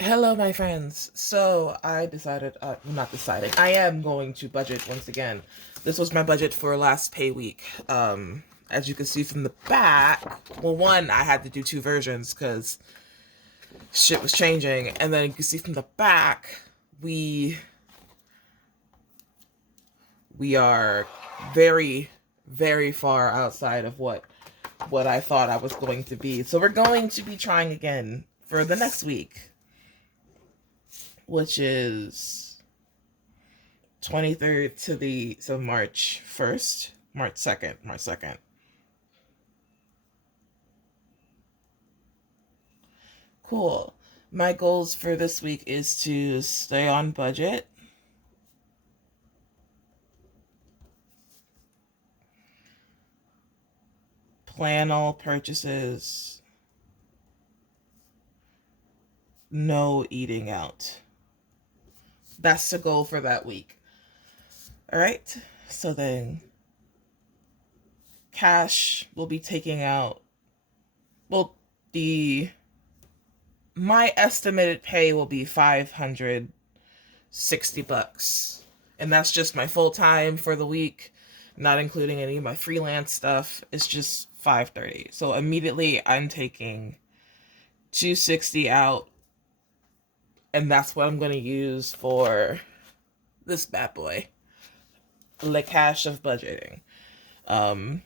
Hello, my friends. So I decided, not decided, I am going to budget once again. This was my budget for last pay week. As you can see from the back, well, one, I had to do two versions because shit was changing. And then you can see from the back, we, we are very, very far outside of what I thought I was going to be. So we're going to be trying again for the next week, which is 23rd to March 1st, March 2nd. Cool. My goals for this week is to stay on budget, plan all purchases, no eating out. That's the goal for that week. All right. So then cash will be taking out, well, the my estimated pay will be 560 bucks. And that's just my full time for the week, not including any of my freelance stuff. It's just 530. So immediately I'm taking 260 out, and that's what I'm going to use for this bad boy. The cash of budgeting. Um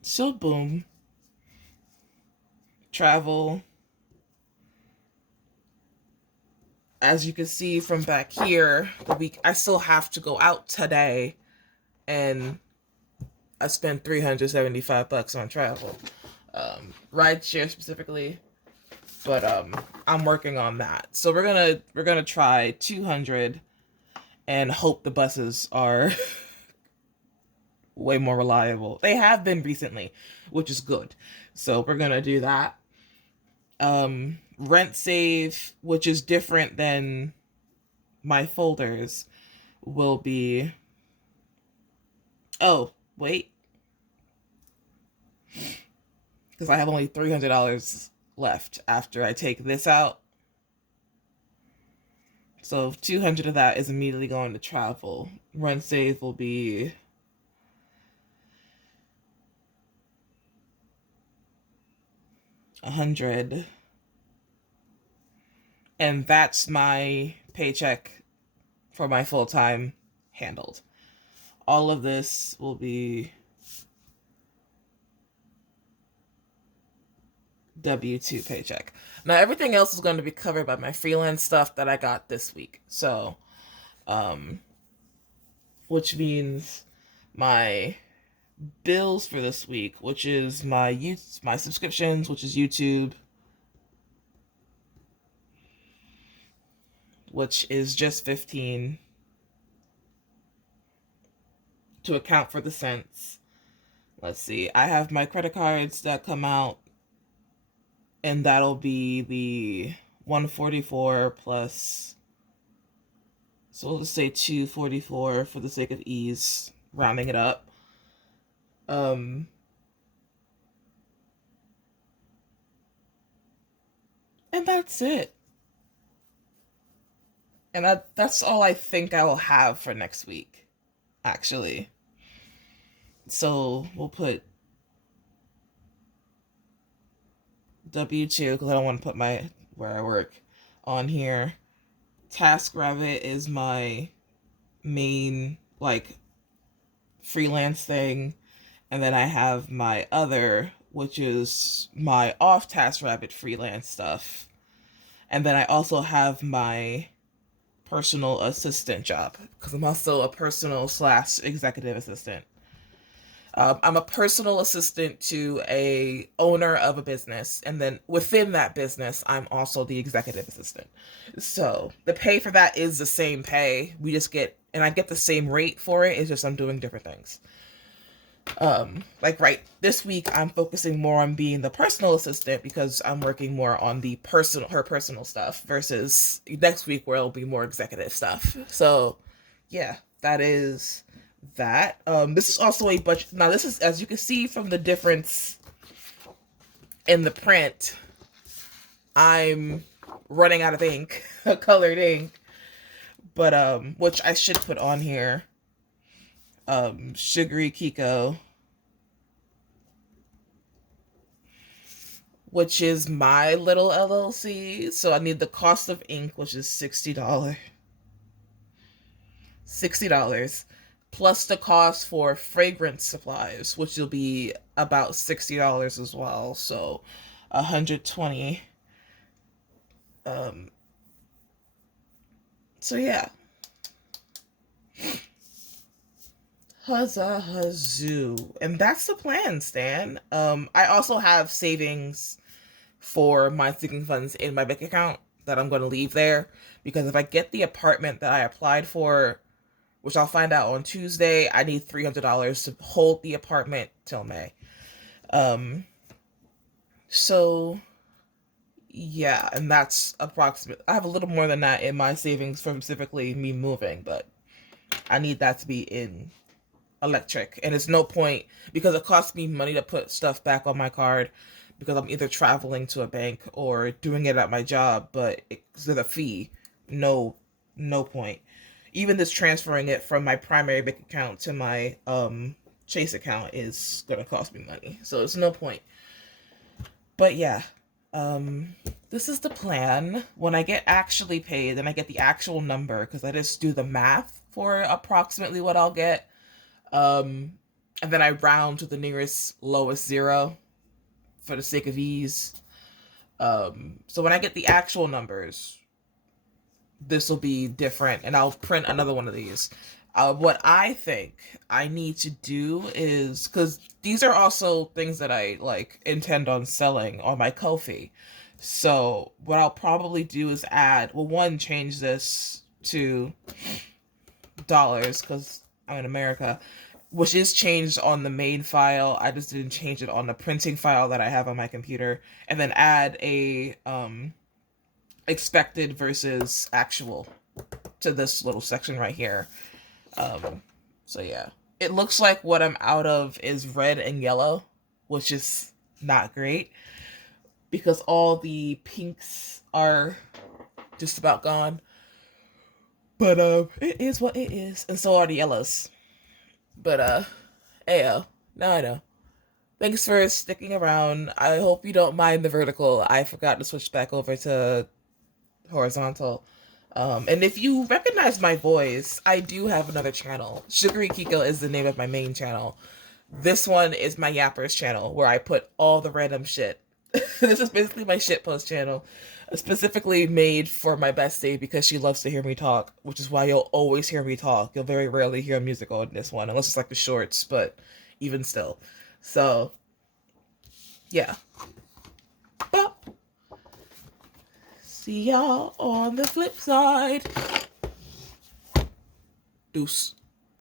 so boom, travel. As you can see from back here, the week I still have to go out today, and I spent 375 bucks on travel. Ride share specifically, but I'm working on that. So we're gonna try 200 and hope the buses are way more reliable. They have been recently, which is good. So we're gonna do that. Rent save, which is different than my folders, will be. Oh wait, because I have only $300 left after I take this out. So 200 of that is immediately going to travel. Rent save will be 100, and that's my paycheck for my full time handled. All of this will be W-2 paycheck. Now everything else is going to be covered by my freelance stuff that I got this week. So, um, which means my bills for this week, which is my subscriptions, which is YouTube, which is just 15 to account for the cents. Let's see. I have my credit cards that come out, and that'll be the 144 plus, so we'll just say 244 for the sake of ease, rounding it up. Um and that's it. And that's all I think I will have for next week, actually. So we'll put W-2 because I don't want to put my where I work on here. TaskRabbit is my main like freelance thing, and then I have my other, which is my off TaskRabbit freelance stuff, and then I also have my personal assistant job because I'm also a personal slash executive assistant. I'm a personal assistant to a owner of a business, and then within that business, I'm also the executive assistant. So the pay for that is the same pay. We just get, and I get the same rate for it. It's just I'm doing different things. Like right this week, I'm focusing more on being the personal assistant because I'm working more on the her personal stuff versus next week where it'll be more executive stuff. So yeah, that is that. This is also a budget. Now, this is, as you can see from the difference in the print, I'm running out of ink, colored ink. But which I should put on here. Sugary Kiko, which is my little LLC. So I need the cost of ink, which is $60. $60 plus the cost for fragrance supplies, which will be about $60 as well. So 120. So yeah. Huzzah huzzoo. And that's the plan, Stan. I also have savings for my sinking funds in my bank account that I'm going to leave there, because if I get the apartment that I applied for, which I'll find out on Tuesday, I need $300 to hold the apartment till May. So yeah, and that's approximate. I have a little more than that in my savings from specifically me moving, but I need that to be in electric. And it's no point, because it costs me money to put stuff back on my card, because I'm either traveling to a bank or doing it at my job, but it's a fee. No point. Even just transferring it from my primary bank account to my Chase account is gonna cost me money, so it's no point. But yeah, this is the plan. When I get actually paid and I get the actual number, because I just do the math for approximately what I'll get, and then I round to the nearest lowest zero for the sake of ease. So when I get the actual numbers, this will be different, and I'll print another one of these. What I think I need to do is, because these are also things that I like intend on selling on my Ko-fi. So what I'll probably do is one, change this to dollars, because I'm in America, which is changed on the main file. I just didn't change it on the printing file that I have on my computer, and then add a expected versus actual to this little section right here. So yeah, it looks like what I'm out of is red and yellow, which is not great, because all the pinks are just about gone. But it is what it is, and so are the yellows. But ayo, now I know. Thanks for sticking around. I hope you don't mind the vertical. I forgot to switch back over to horizontal. And if you recognize my voice, I do have another channel. Sugary Kiko is the name of my main channel. This one is my Yappers channel, where I put all the random shit. This is basically my shitpost channel, specifically made for my bestie, because she loves to hear me talk, which is why you'll always hear me talk. You'll very rarely hear music on this one, unless it's like the shorts, but even still. So, yeah. But see y'all on the flip side. Deuce.